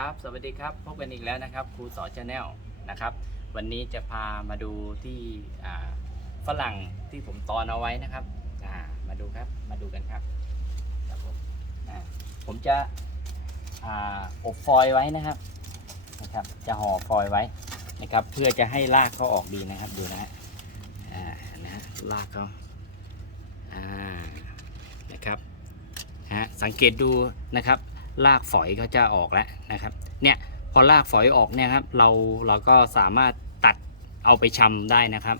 ครับ สวัสดีครับ พบกันอีกแล้วนะครับ ครูสอนชาแนลนะครับ วันนี้จะพามาดูที่ฝรั่งที่ผมตอนเอาไว้นะครับ มาดูครับ มาดูกันครับครับผมผมจะอบฟอยล์ไว้นะครับ นะครับ จะห่อฟอยล์ไว้นะครับ เพื่อจะให้รากเขาออกดีนะครับ ดูนะฮะอ่านะรากเขาอ่านะครับฮะสังเกตดูนะครับ รากฝอยเขาจะออกแล้วนะครับ เนี่ยพอรากฝอยออกเนี่ยครับ เราเราก็สามารถตัดเอาไปชำได้นะครับ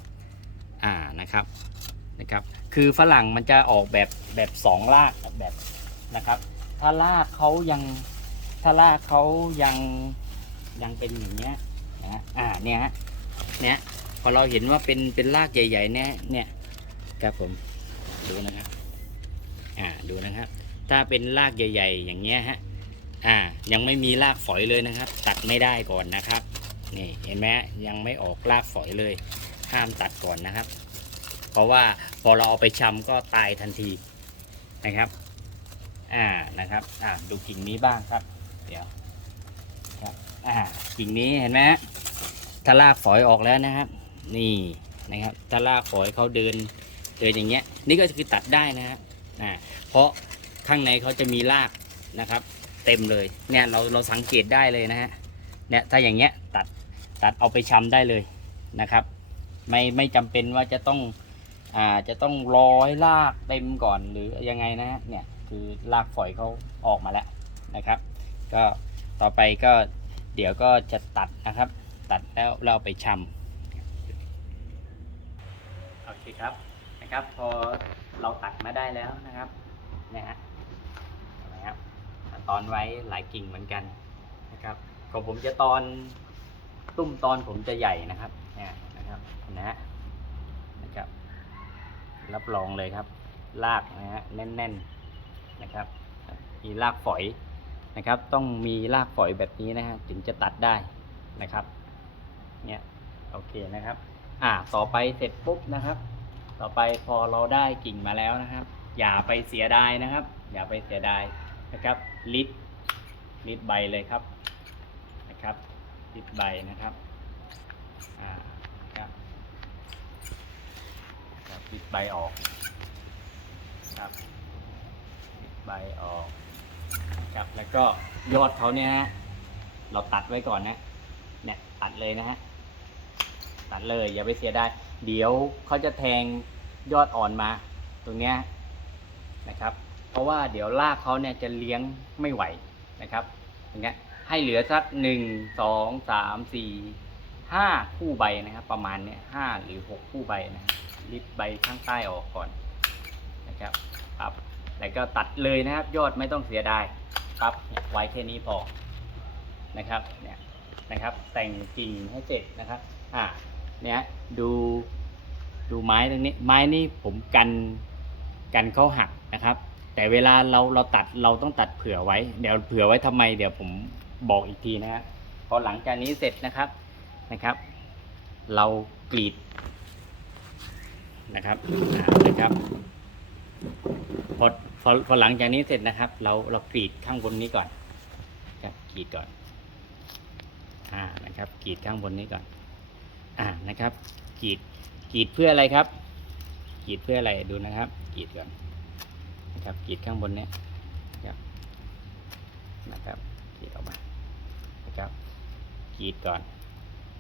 อ่านะครับนะครับ คือฝรั่งมันจะออกแบบแบบสองรากแบบนะครับ ถ้ารากเขายังถ้ารากเขายังยังเป็นอย่างเนี้ยนะอ่าเนี่ยฮะเนี่ยพอเราเห็นว่าเป็นเป็นรากใหญ่ๆเนี่ยเนี่ยครับผมดูนะครับ อ่าดูนะครับ ถ้าเป็นรากใหญ่ ๆ อย่างเงี้ยฮะ อ่า ยังไม่มีรากฝอยเลยนะครับ ตัดไม่ได้ก่อนนะครับ นี่เห็นไหมยังไม่ออกรากฝอยเลย ห้ามตัดก่อนนะครับ เพราะว่าพอเราเอาไปชำก็ตายทันทีนะครับ อ่านะครับ อ่าดูกิ่งนี้บ้างครับ เดี๋ยวครับอ่ากิ่งนี้เห็นไหมถ้ารากฝอยออกแล้วนะครับ นี่นะครับถ้ารากฝอยเขาเดินเดินอย่างเงี้ย นี่ก็คือตัดได้นะครับอ่าเพราะข้างในเขาจะมีรากนะครับ เต็มเลยเนี่ยเราเราสังเกตได้เลยนะฮะเนี่ยถ้าอย่างเงี้ยตัดตัดเอาไปชำได้เลยนะครับ ไม่ไม่จำเป็นว่าจะต้องอ่าจะต้องรอให้รากเต็มก่อนหรือยังไงนะฮะเนี่ยคือรากฝอยเขาออกมาแล้วนะครับ ก็ต่อไปก็เดี๋ยวก็จะตัดนะครับ ตัดแล้วเราเอาไปชำโอเคครับนะครับ พอเราตัดมาได้แล้วนะครับเนี่ยฮะเห็นไหมครับ ตอนไว้หลายกิ่งเหมือนกันนะครับของผมจะตอนตุ้มตอนผมจะใหญ่นะครับเนี่ยนะครับนะฮะนะครับ รับรองเลยครับรากนะฮะแน่นๆนะครับ มีรากฝอยนะครับ ต้องมีรากฝอยแบบนี้นะฮะถึงจะตัดได้นะครับเนี่ยโอเคนะครับ อ่าต่อไปเสร็จปุ๊บนะครับ ต่อไปพอเราได้กิ่งมาแล้วนะครับ อย่าไปเสียดายนะครับ อย่าไปเสียดาย นะครับลิดลิดใบเลยครับนะครับลิดใบนะครับอ่าครับครับลิดใบออกครับลิดใบออกครับแล้วก็ยอดเขาเนี่ยฮะเราตัดไว้ก่อนนะเนี่ยตัดเลยนะฮะตัดเลยอย่าไปเสียไดายเดี๋ยวเขาจะแทงยอดอ่อนมาตรงเนี้ยนะครับ เพราะว่าเดี๋ยวรากเขาเนี่ยจะเลี้ยงไม่ไหวนะครับอย่างเงี้ยให้เหลือสักหนึ่งสองสามสี่ห้าคู่ใบนะครับ ประมาณเนี้ยห้าหรือหกคู่ใบนะริบใบข้างใต้ออกก่อนนะครับครับแล้วก็ตัดเลยนะครับ ยอดไม่ต้องเสียดายครับไว้แค่นี้พอนะครับเนี่ยนะครับ แต่งกิ่งให้เสร็จนะครับอ่าเนี่ยดูดูไม้ตรงนี้ไม้นี่ผมกันกันเขาหักนะครับ แต่เวลาเราเราตัดเราต้องตัดเผื่อไว้ เดี๋ยวเผื่อไว้ทำไม เดี๋ยวผมบอกอีกทีนะฮะพอหลังจากนี้เสร็จนะครับนะครับ เรากรีดนะครับนะครับพอพอพอหลังจากนี้เสร็จนะครับ เราเรากรีดข้างบนนี้ก่อนครับกรีดก่อนอ่านะครับกรีดข้างบนนี้ก่อนอ่านะครับกรีดกรีดเพื่ออะไรครับกรีดเพื่ออะไรดูนะครับกรีดก่อน ครับกรีดข้างบนเนี้ยนะครับนะครับกรีดออกมานะครับกรีดก่อน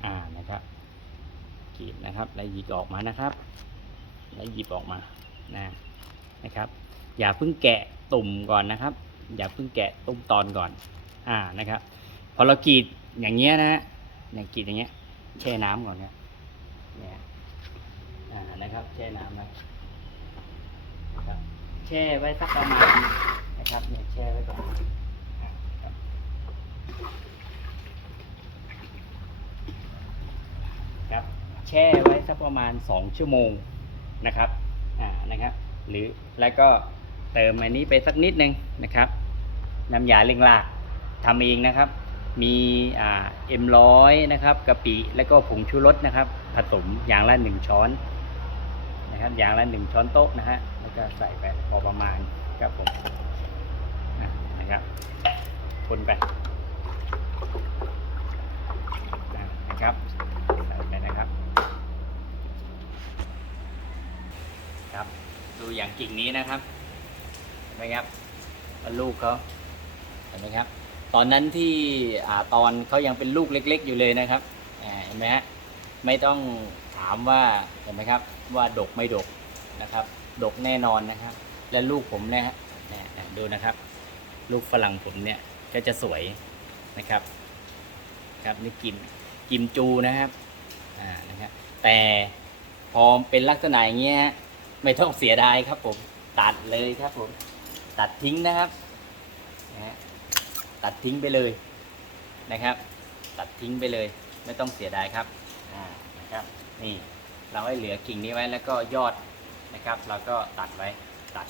อ่านะครับกรีดนะครับ แล้วหยิบออกมานะครับ แล้วหยิบออกมานะนะครับ อย่าเพิ่งแกะตุ่มก่อนนะครับ อย่าเพิ่งแกะตุ่มตอนก่อนอ่านะครับ พอเรากรีดอย่างเงี้ยนะฮะอย่างกรีดอย่างเงี้ยแช่น้ำก่อนเนี่ยเนี่ยอ่านะครับ แช่น้ำนะ แช่ไว้สักประมาณนะครับเนี่ยแช่ไว้ก่อนอะครับครับแช่ไว้สักประมาณสองชั่วโมงนะครับอ่านะครับ หรือแล้วก็เติมอันนี้ไปสักนิดนึงนะครับน้ำยาเล่งรากทำเองนะครับ มีอ่าเอ็มร้อยนะครับกะปิแล้วก็ผงชูรสนะครับ ผสมอย่างละหนึ่งช้อนนะครับอย่างละหนึ่งช้อนโต๊ะนะฮะ ก็ใส่ไปพอประมาณครับผมนะครับคนไปนะครับใส่ไปนะครับ ครับดูอย่างกิ่งนี้นะครับเห็นไหมครับลูกเขาเห็นไหมครับ ตอนนั้นที่อ่าตอนเขายังเป็นลูกเล็ก ๆ อยู่เลยนะครับเห็นไหมฮะไม่ต้องถามว่าเห็นไหมครับว่าดกไม่ดกนะครับ ดกแน่นอนนะครับ และลูกผมเนะฮะเนี่ยเนี่ยดูนะครับ ลูกฝรั่งผมเนี่ยก็จะสวยนะครับ ครับนี่กิมกิมจูนะครับอ่านะครับแต่พอเป็นลักษณะอย่างเงี้ยไม่ต้องเสียดายครับผมตัดเลยครับผมตัดทิ้งนะครับนะฮะตัดทิ้งไปเลยนะครับ ตัดทิ้งไปเลย ไม่ต้องเสียดายครับอ่านะครับนี่เราให้เหลือกิ่งนี้ไว้แล้วก็ยอด นะครับ เราก็ตัดไว้ตัด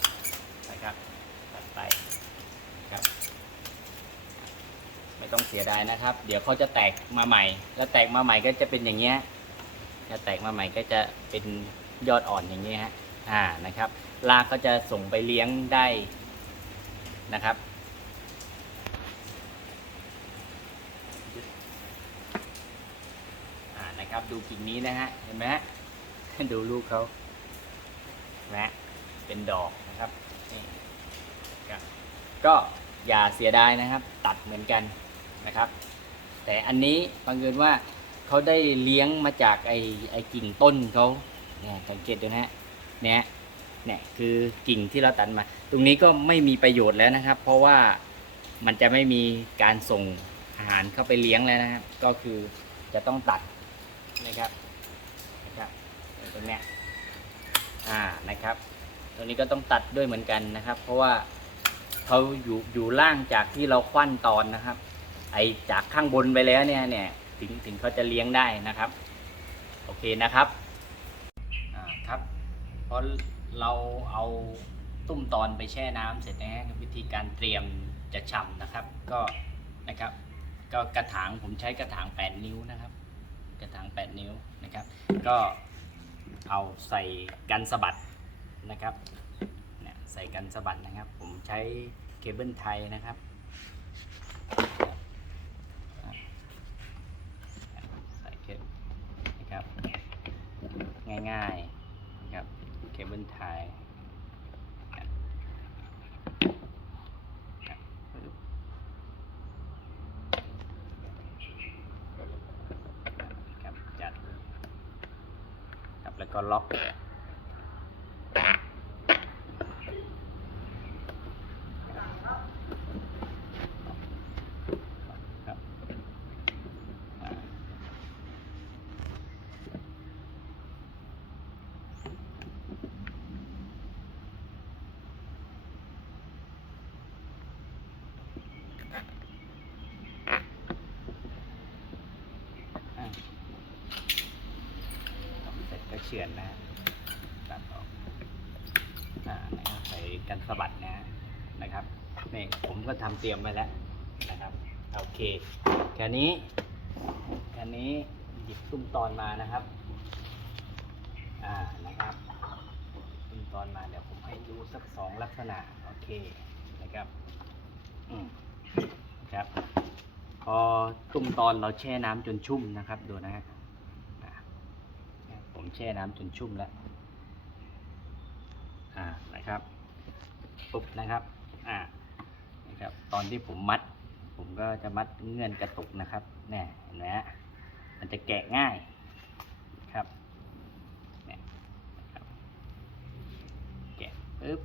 นะครับ ตัดไปนะครับ ไม่ต้องเสียดายนะครับ เดี๋ยวเขาจะแตกมาใหม่ แล้วแตกมาใหม่ก็จะเป็นอย่างเงี้ยจะแตกมาใหม่ก็จะเป็นยอดอ่อนอย่างเงี้ยฮะอ่านะครับรากก็จะส่งไปเลี้ยงได้นะครับอ่านะครับดูกิ่งนี้นะฮะเห็นไหมฮะดูลูกเขา นะเป็นดอกนะครับนี่ก็อย่าเสียดายนะครับ ตัดเหมือนกันนะครับ แต่อันนี้บังเอิญว่าเขาได้เลี้ยงมาจากไอไอกิ่งต้นเขาเนี่ยสังเกตดูนะฮะเนี่ยเนี่ยคือกิ่งที่เราตัดมา ตรงนี้ก็ไม่มีประโยชน์แล้วนะครับ เพราะว่ามันจะไม่มีการส่งอาหารเข้าไปเลี้ยงแล้วนะครับ ก็คือจะต้องตัดนะครับนะครับตรงเนี้ย อ่านะครับ ตรงนี้ก็ต้องตัดด้วยเหมือนกันนะครับ เพราะว่าเขาอยู่อยู่ล่างจากที่เราควันตอนนะครับ ไอจากข้างบนไปแล้วเนี่ยเนี่ยถึงถึงเขาจะเลี้ยงได้นะครับ โอเคนะครับอ่าครับเพราะเราเอาตุ้มตอนไปแช่น้ำเสร็จนะฮะวิธีการเตรียมจะฉ่ำนะครับ ก็นะครับ ก็กระถางผมใช้กระถาง 8 นิ้วนะครับ กระถาง 8 นิ้วนะครับ ก็ เอาใส่กันสะบัดนะครับเนี่ยใส่กันสะบัดนะครับ ผมใช้เคเบิลไทยนะครับใส่เคปนะครับง่ายๆนะครับเคเบิลไทยครับจัดครับแ็ล็อกครับอ่า อะทำเสร็จก็เฉือนนะตัดออกอ่านะครับใส่กันสะบัดนะนะครับนี่ผมก็ทำเตรียมไว้แล้วนะครับโอเคแค่นี้แค่นี้หยิบตุ้มตอนมานะครับอ่านะครับตุ้มตอนมาเดี๋ยวผมให้ดูสักสองลักษณะโอเคนะครับอืมครับพอตุ้มตอนเราแช่น้ำจนชุ่มนะครับดูนะฮะอะ ผมแช่น้ำจนชุ่มแล้วอ่านะครับปุ๊บนะครับอ่านะครับตอนที่ผมมัด ผมก็จะมัดเงื่อนกระตุกนะครับแน่เห็นไหมฮะมันจะแกะง่ายครับเนี่ยแกะปุ๊บ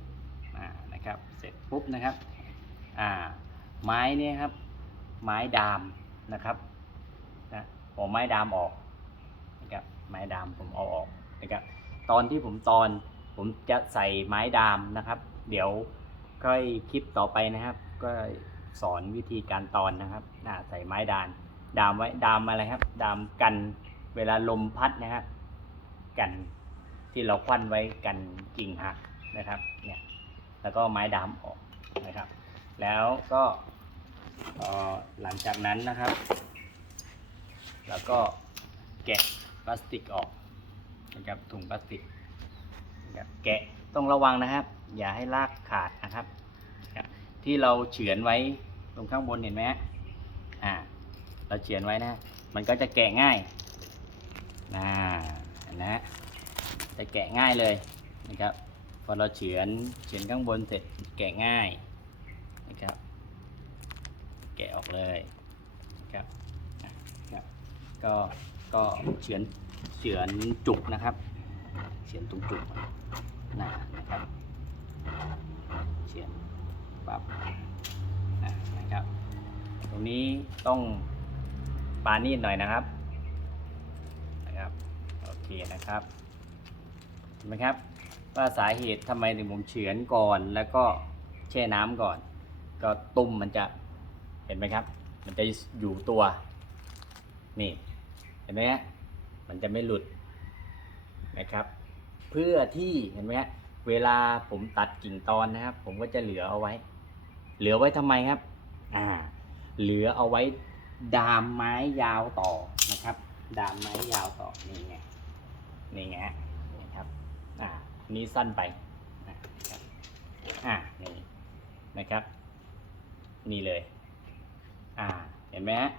อ่านะครับเสร็จปุ๊บนะครับอ่าไม้เนี่ยครับไม้ดามนะครับนะผมไม้ดามออก ไม้ดามผมเอาออกนะครับตอนที่ผมตอนผมจะใส่ไม้ดามนะครับ เดี๋ยวก็คลิปต่อไปนะครับ ก็สอนวิธีการตอนนะครับอ่าใส่ไม้ดามดามไว้ดามอะไรครับ ดามกันเวลาลมพัดนะครับกันที่เราควันไว้กันกิ่งหักนะครับเนี่ยแล้วก็ไม้ดามออกนะครับ แล้วก็หลังจากนั้นนะครับ แล้วก็แกะ พลาสติกออกนะครับถุงพลาสติกนะครับแกะต้องระวังนะครับ อย่าให้ลากขาดนะครับ ที่เราเฉือนไว้ตรงข้างบนเห็นไหมอ่าเราเฉือนไว้นะ มันก็จะแกะง่ายน่านะจะแกะง่ายเลยนะครับพอเราเฉือนเฉือนข้างบนเสร็จแกะง่ายนะครับ แกะออกเลยนะครับอะครับก็ ก็เฉือนเฉือนจุกนะครับ เฉือนตรงจุกนะนะครับเฉือนปั๊บนะครับ ตรงนี้ต้องปานีดหน่อยนะครับนะครับโอเคนะครับเห็นไหมครับว่าสาเหตุทำไมถึงผมเฉือนก่อนแล้วก็แช่น้ำก่อน ก็ตุ้มมันจะเห็นไหมครับ มันจะอยู่ตัวนี่ เห็นไหมฮะมันจะไม่หลุดนะครับ เพื่อที่เห็นไหมฮะเวลาผมตัดกิ่งตอนนะครับ ผมก็จะเหลือเอาไว้ เหลือไว้ทำไมครับ อ่า เหลือเอาไว้ดามไม้ยาวต่อนะครับ ดามไม้ยาวต่อนี่ไงนี่ไงฮะครับอ่านนี้สั้นไปนะครับอ่านี่นะครับ นี่เลย อ่าเห็นไหมฮะ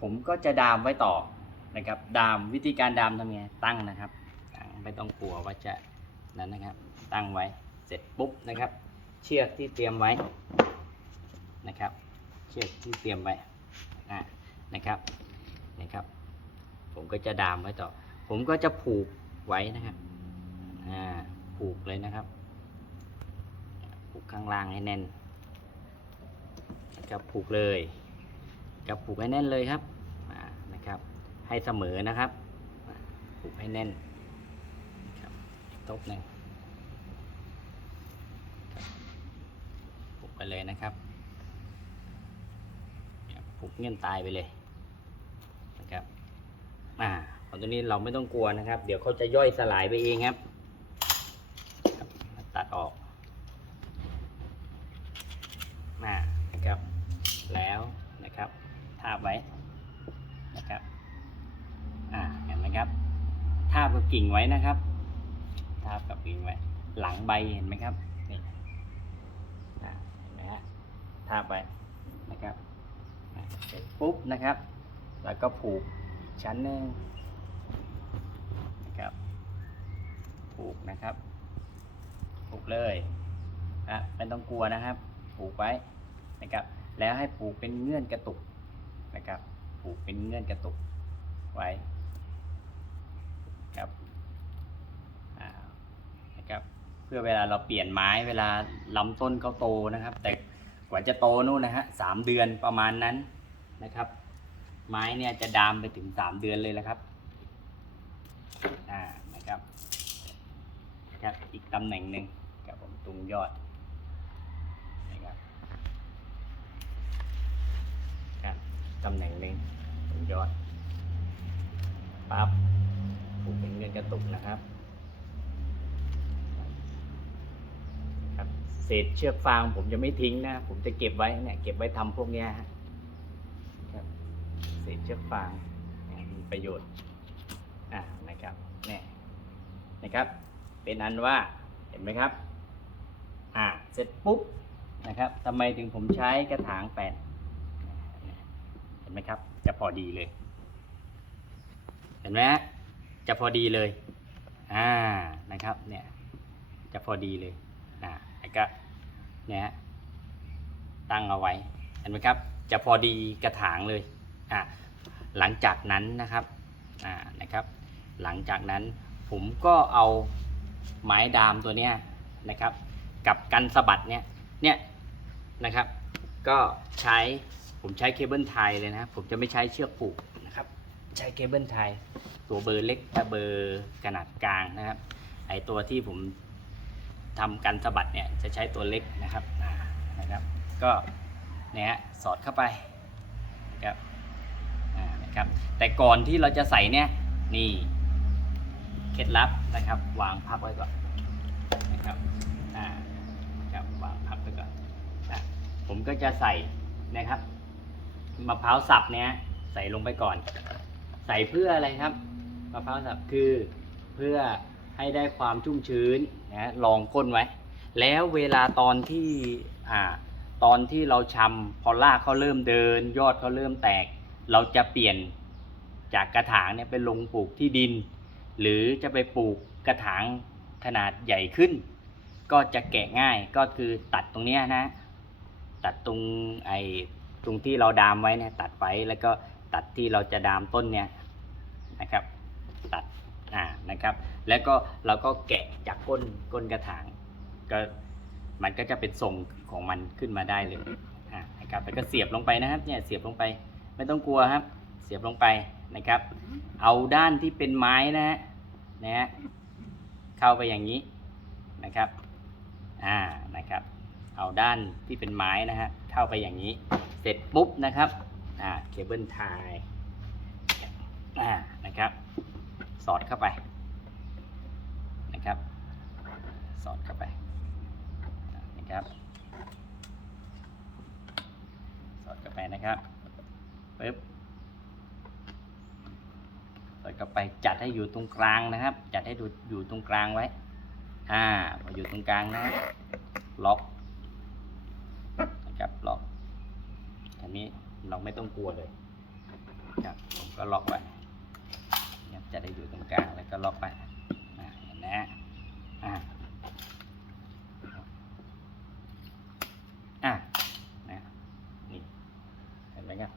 ผมก็จะดามไว้ต่อนะครับ ดามวิธีการดามทำไงตั้งนะครับตั้งไม่ต้องกลัวว่าจะนั้นนะครับ ตั้งไว้เสร็จปุ๊บนะครับ เชือกที่เตรียมไว้นะครับ เชือกที่เตรียมไว้นะครับนะครับ ผมก็จะดามไว้ต่อ ผมก็จะผูกไว้นะครับอ่าผูกเลยนะครับ ผูกข้างล่างให้แน่นนะครับผูกเลย กับผูกให้แน่นเลยครับนะครับ ให้เสมอนะครับผูกให้แน่นครับตบหนึ่งผูกไปเลยนะครับผูกเงื่อนตายไปเลยนะครับอ่าของตัวนี้เราไม่ต้องกลัวนะครับ เดี๋ยวเขาจะย่อยสลายไปเองครับตัดออกมานะครับ แล้วนะครับ ทาบไว้นะครับ อ่า เห็นไหมครับ ทาบ กับกิ่งไว้นะครับ ทาบกับกิ่งไว้ หลังใบเห็นไหมครับ นี่เห็นไหมฮะ ทาบไว้นะครับ เสร็จปุ๊บนะครับ แล้วก็ผูกอีกชั้นหนึ่งนะครับ ผูกนะครับ ผูกเลยนะไม่ต้องกลัวนะครับ ผูกไว้นะครับ แล้วให้ผูกเป็นเงื่อนกระตุกนะครับ ผูกเป็นเงื่อนกระตุกไว้ครับอ่านะครับ เพื่อเวลาเราเปลี่ยนไม้เวลาลำต้นเขาโตนะครับ แต่กว่าจะโตนู่นนะฮะสามเดือนประมาณนั้นนะครับ ไม้เนี่ยจะดามไปถึงสามเดือนเลยแล้วครับอ่านะครับนะครับอีกตำแหน่งหนึ่งกับผมตรงยอดนะครับครับตำแหน่งหนึ่งตรงยอดปั๊บผูกเป็นเงินกระตุกนะครับครับ เศษเชือกฟางผมจะไม่ทิ้งนะ ผมจะเก็บไว้เนี่ยเก็บไว้ทำพวกเนี้ยฮะครับเศษเชือกฟางมีประโยชน์อ่านะครับเนี่ยนะครับ เป็นอันว่าเห็นไหมครับอ่าเสร็จปุ๊บนะครับทำไมถึงผมใช้กระถางแปดเห็นไหมครับ จะพอดีเลย เห็นไหมฮะจะพอดีเลยอ่านะครับเนี่ยจะพอดีเลยอ่า แล้วก็เนี่ยฮะตั้งเอาไว้เห็นไหมครับ จะพอดีกระถางเลยอ่าหลังจากนั้นนะครับอ่านะครับ หลังจากนั้นผมก็เอาไม้ดามตัวเนี้ยนะครับ กับกันสะบัดเนี่ยเนี่ยนะครับ ก็ใช้ผมใช้เคเบิลไทยเลยนะผมจะไม่ใช้เชือกผูกนะครับ ใช้เคเบิลไทยตัวเบอร์เล็กกับเบอร์ขนาดกลางนะครับไอตัวที่ผม ทำกันสะบัดเนี่ยจะใช้ตัวเล็กนะครับนะครับ ก็เนี่ยฮะสอดเข้าไปนะครับนะครับ แต่ก่อนที่เราจะใส่เนี่ยนี่เคล็ดลับนะครับ วางพักไว้ก่อนนะครับอ่าครับวางพักไว้ก่อนนะผมก็จะใส่นะครับมะพร้าวสับเนี่ยใส่ลงไปก่อน ใส่เพื่ออะไรครับมะพร้าวสับคือเพื่อ ให้ได้ความชุ่มชื้นนะรองก้นไว้ แล้วเวลาตอนที่อ่าตอนที่เราชำพอรากเขาเริ่มเดิน ยอดเขาเริ่มแตก เราจะเปลี่ยนจากกระถางเนี่ยไปลงปลูกที่ดิน หรือจะไปปลูกกระถางขนาดใหญ่ขึ้น ก็จะแกะง่ายก็คือตัดตรงเนี้ยนะ ตัดตรงไอ้ตรงที่เราดามไว้เนี่ยตัดไว้แล้วก็ตัดที่เราจะดามต้นเนี่ยนะครับ ตัดอ่านะครับ แล้วก็เราก็แกะจากก้นก้นกระถางก็มันก็จะเป็นทรงของมันขึ้นมาได้เลยอ่านะครับแล้วก็เสียบลงไปนะครับเนี่ยเสียบลงไปไม่ต้องกลัวครับ เสียบลงไปนะครับ เอาด้านที่เป็นไม้นะฮะนะฮะเข้าไปอย่างนี้นะครับอ่านะครับเอาด้านที่เป็นไม้นะฮะเข้าไปอย่างนี้ เสร็จปุ๊บนะครับอ่าเคเบิลไทยอ่านะครับ สอดเข้าไปนะครับ สอดเข้าไปนะครับ สอดเข้าไปนะครับปึ๊บสอดเข้าไปจัดให้อยู่ตรงกลางนะครับ จัดให้ดูอยู่ตรงกลางไว้ อ่าพออยู่ตรงกลางนะล็อกนะครับล็อกอันนี้เราไม่ต้องกลัวเลยครับผมก็ล็อกไว้เนี่ยจะได้อยู่ตรงกลางแล้วก็ล็อกไปอ่าเห็นนะอ่าอ่านะนี่เห็นไหมครับ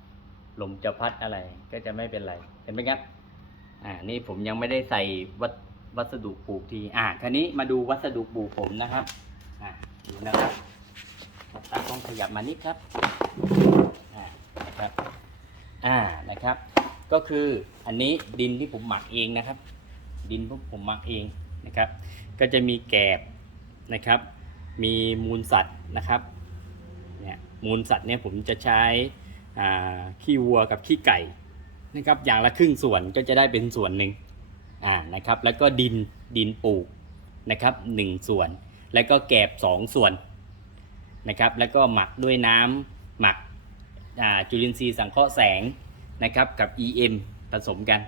ลม จะพัดอะไรก็จะไม่เป็นไรเห็นไหมครับอ่านี่ผมยังไม่ได้ใส่วัสวัสดุปลูกทีอ่าคราวนี้มาดูวัสดุปลูกผมนะครับอ่าดูนะครับตาต้องขยับมานิดครับอ่านะครับอ่านะครับ ก็คืออันนี้ดินที่ผมหมักเองนะครับ ดินที่ผมหมักเองนะครับ ก็จะมีแกบนะครับ มีมูลสัตว์นะครับเนี่ยมูลสัตว์เนี่ยผมจะใช้ ขี้วัวกับขี้ไก่นะครับอย่างละครึ่งส่วนก็จะได้เป็นส่วนหนึ่งอ่านะครับแล้วก็ดินดินปลูกนะครับหนึ่งส่วน แล้วก็แกบสองส่วนนะครับแล้วก็หมักด้วยน้ำหมักจุลินทรีย์สังเคราะห์แสงนะครับกับ EM ผสมกัน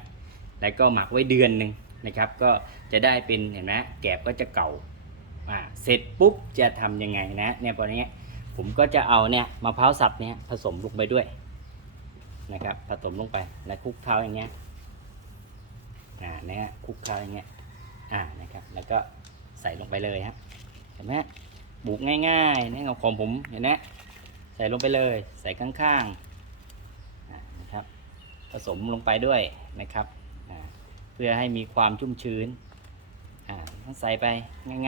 แล้วก็หมักไว้เดือนหนึ่งนะครับก็จะได้เป็นเห็นไหมแกบก็จะเก่าเสร็จปุ๊บจะทำยังไงนะเนี่ยพอนนี้ ผมก็จะเอาเนี่ยมะพร้าวสับเนี่ยผสมลงไปด้วยนะครับผสมลงไปแล้วคลุกเคล้าอย่างเงี้ยอ่านะฮะคลุกเคล้าอย่างเงี้ยอ่านะครับแล้วก็ใส่ลงไปเลยฮะเห็นไหมบุกง่ายๆนี่ของผมเห็นไหมใส่ลงไปเลย ใส่ข้างๆนะครับ ผสมลงไปด้วยนะครับเพื่อให้มีความชุ่มชื้นอ่าต้องใส่ไป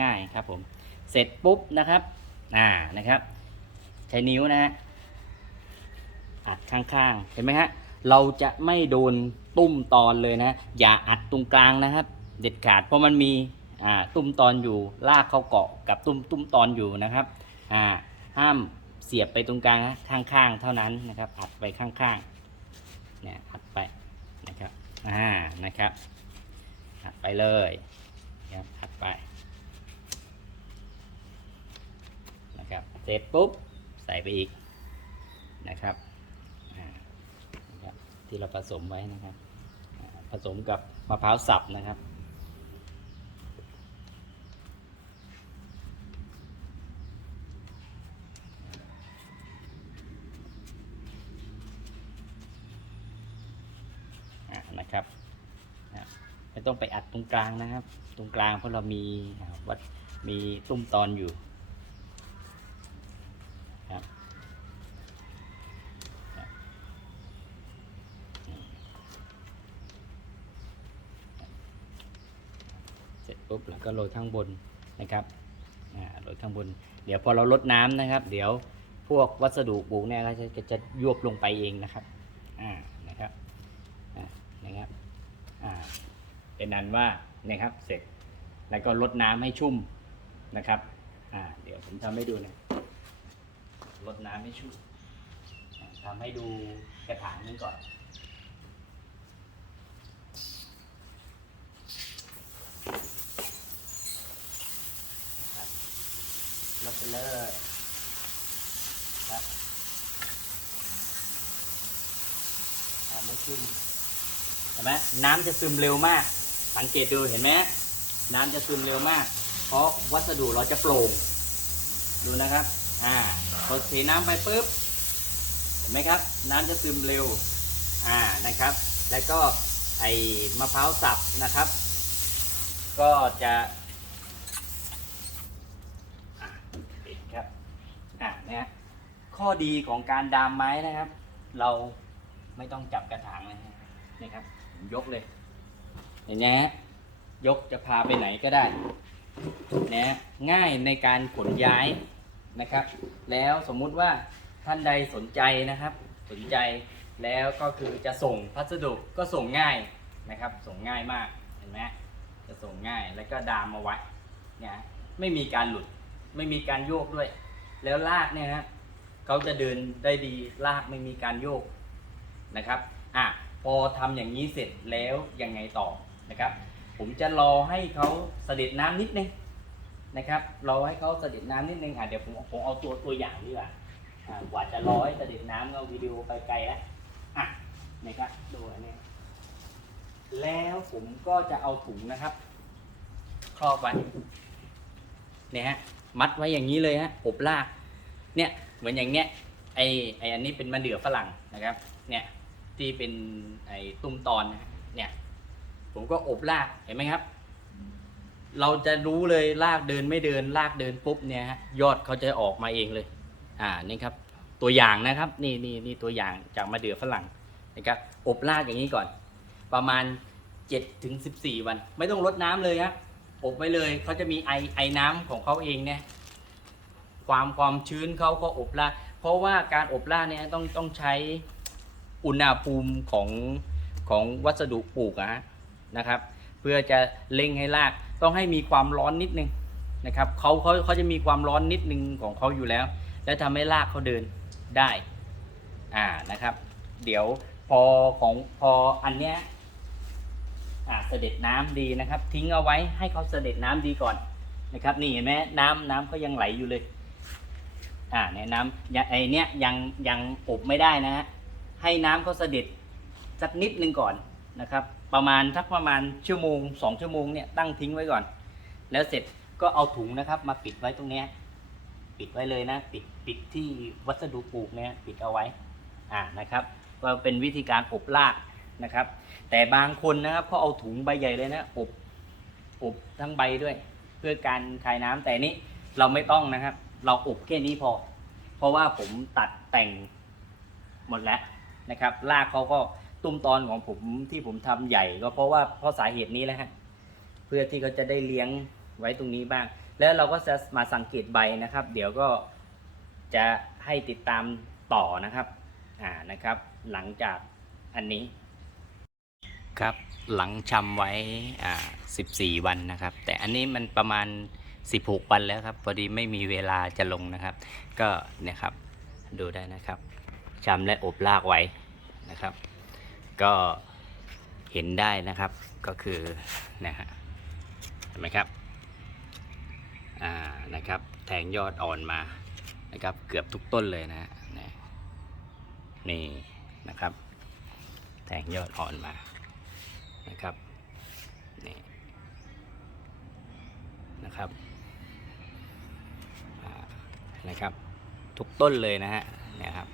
ง่าย ๆ ครับผมเสร็จปุ๊บนะครับอ่านะครับ ใช้นิ้วนะฮะอัดข้างๆ เห็นไหมฮะ เราจะไม่โดนตุ้มตอนเลยนะ อย่าอัดตรงกลางนะครับ เด็ดขาดเพราะมันมีอ่าตุ้มตอนอยู่ลากเข้าเกาะกับตุ้มตุ้มตอนอยู่นะครับอ่าห้ามเสียบไปตรงกลางนะข้างๆ เท่านั้นนะครับ อัดไปข้างๆเนี่ยอัดไปนะครับอ่านะครับอัดไปเลยนะครับอัดไปนะครับเสร็จปุ๊บ ใส่ไปอีกนะครับที่เราผสมไว้นะครับ ผสมกับมะพร้าวสับนะครับนะครับไม่ต้องไปอัดตรงกลางนะครับ ตรงกลางเพราะเรามีวัดมีตุ้มตอนอยู่ครับครับเสร็จปุ๊บแล้ว ก็โรยข้างบนนะครับอ่าโรยข้างบน เดี๋ยวพอเราลดน้ำนะครับ เดี๋ยวพวกวัสดุปลูกเนี่ยก็จะจะยวบลงไปเองนะครับอ่านะครับอ่านะครับอ่าเป็นนั้นว่านะครับเสร็จแล้วก็ลดน้ำให้ชุ่มนะครับอ่าเดี๋ยวผมทำให้ดูนะลดน้ำให้ชุ่มอ่าทำให้ดูกระถางนึงก่อน ครับลด ไปเลยครับทำให้ชุ่มเห็นไหมน้ำจะซึมเร็วมาก สังเกตดูเห็นไหมน้ำจะซึมเร็วมาก เพราะวัสดุเราจะโปร่ง ดูนะครับ อ่าพอเทน้ำไปปุ๊บ เห็นไหมครับ น้ำจะซึมเร็ว อ่า นะครับ แล้วก็ไอ้มะพร้าวสับนะครับ ก็จะอะปิดครับ อะเนี่ยข้อดีของการดามไม้นะครับ เราไม่ต้องจับกระถางเลยนะนี่ครับผมยกเลยอย่างนี้ยฮะยกจะพาไปไหนก็ได้นะฮะง่ายในการขนย้ายนะครับ แล้วสมมุติว่าท่านใดสนใจนะครับ สนใจแล้วก็คือจะส่งพัสดุก็ส่งง่ายนะครับ ส่งง่ายมากเห็นไหมจะส่งง่ายแล้วก็ดามมาไว้เนี่ยไม่มีการหลุดไม่มีการโยกด้วย แล้วลากเนี่ยฮะเขาจะเดินได้ดีลากไม่มีการโยกนะครับอะพอทำอย่างนี้เสร็จแล้วยังไงต่อนะครับ ผมจะรอให้เขาเสด็จน้ำนิดนึงนะครับรอให้เขาเสด็จน้ำนิดนึงอะเดี๋ยวผมผมเอาตัวตัวอย่างดีกว่าอ่ากว่าจะร้อยเสด็จน้ำก็วิดีโอไปไกลแล้วอะนะครับดูอันนี้แล้วผมก็จะเอาถุงนะครับ ครอบไว้เนี่ยฮะ มัดไว้อย่างนี้เลยฮะอบลาก เนี่ยเหมือนอย่างเนี้ยไอไออันนี้เป็นมะเดื่อฝรั่งนะครับ เนี่ยที่เป็นไอตุ้มตอนเนี่ย ผมก็อบลากเห็นไหมครับ เราจะรู้เลยลากเดินไม่เดินลากเดินปุ๊บเนี่ยฮะยอดเขาจะออกมาเองเลย อ่านี่ครับ ตัวอย่างนะครับ นี่นี่นี่ตัวอย่างจากมะเดื่อฝรั่งนะครับอบลากอย่างนี้ก่อน ประมาณ7ถึง14 วัน ไม่ต้องรดน้ำเลยครับ อบไว้เลยเขาจะมีไอไอน้ำของเขาเองเนี่ยความความชื้นเขาก็อบลากเพราะว่าการอบลากเนี่ยต้องต้องใช้อุณหภูมิของของวัสดุปลูกอะนะครับ เพื่อจะเร่งให้รากต้องให้มีความร้อนนิดนึงนะครับเขาเขาเขาจะมีความร้อนนิดนึงของเขาอยู่แล้ว แล้วทำให้รากเขาเดินได้อ่านะครับ เดี๋ยวพอของพออันเนี้ย เสด็จน้ำดีนะครับ ทิ้งเอาไว้ให้เขาเสด็จน้ำดีก่อนนะครับ นี่เห็นไหมน้ำน้ำก็ยังไหลอยู่เลยอ่าเนี่ยน้ำไอเนี้ยยังยังอบไม่ได้นะฮะให้น้ำเขาเสด็จสักนิดนึงก่อนนะครับ ประมาณทักประมาณชั่วโมงสองชั่วโมงเนี่ยตั้งทิ้งไว้ก่อน แล้วเสร็จก็เอาถุงนะครับ มาปิดไว้ตรงเนี้ยปิดไว้เลยนะ ปิดปิดที่วัสดุปลูกเนี่ยปิดเอาไว้อ่านะครับ ก็เป็นวิธีการอบราก นะครับ แต่บางคนนะครับเขาเอาถุงใบใหญ่เลยนะอบอบทั้งใบด้วย เพื่อการคายน้ำแต่นี้เราไม่ต้องนะครับ เราอบแค่นี้พอ เพราะว่าผมตัดแต่งหมดแล้วนะครับรากเขาก็ตุ้มตอนของผมที่ผมทำใหญ่ ก็เพราะว่าเพราะสาเหตุนี้แหละฮะเพื่อที่เขาจะได้เลี้ยงไว้ตรงนี้บ้าง แล้วเราก็จะมาสังเกตใบนะครับ เดี๋ยวก็จะให้ติดตามต่อนะครับอ่านะครับ หลังจากอันนี้ ครับ หลังชำไว้อ่า14วันนะครับ แต่อันนี้มันประมาณ16วันแล้วครับ พอดีไม่มีเวลาจะลงนะครับ ก็เนี่ยครับดูได้นะครับชำและอบลากไว้นะครับ ก็เห็นได้นะครับก็คือนะฮะเห็นไหมครับอ่านะครับแทงยอดอ่อนมานะครับเกือบทุกต้นเลยนะฮะนี่นะครับ แทงยอดอ่อนมา นะครับ นี่ นะครับอ่า นะครับ ทุกต้นเลยนะฮะเนี่ยครับ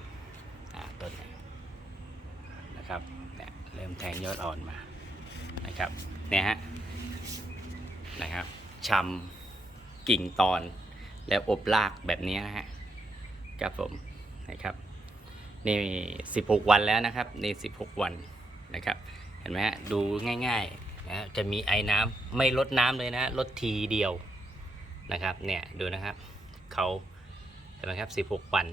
ต้นนนะครับเนี่ยเริ่มแทงยอดอ่อนมานะครับเนี่ยฮะนะครับชำกิ่งตอนแล้วอบลากแบบนี้นะฮะครับผมนะครับนี่ 16 วันแล้วนะครับนี่16 วันนะครับ เห็นไหมฮะดูง่ายๆนะจะมีไอ้น้ำไม่ลดน้ำเลยนะลดทีเดียวนะครับเนี่ยดูนะครับเขา ไหมครับ 16 วัน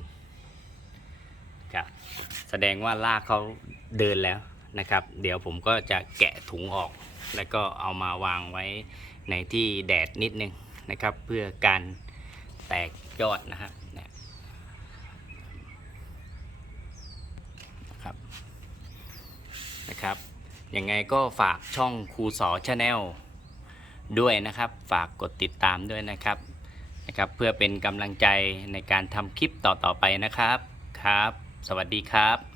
ครับแสดงว่าลากเขาเดินแล้วนะครับ เดี๋ยวผมก็จะแกะถุงออก แล้วก็เอามาวางไว้ในที่แดดนิดนึงนะครับ เพื่อการแตกยอดนะครับเนี่ยนะครับนะครับยังไงก็ฝากช่องครูสอชาแนลด้วยนะครับ ฝากกดติดตามด้วยนะครับ นะครับ เพื่อเป็นกำลังใจในการทำคลิปต่อๆไปนะครับครับ สวัสดีครับ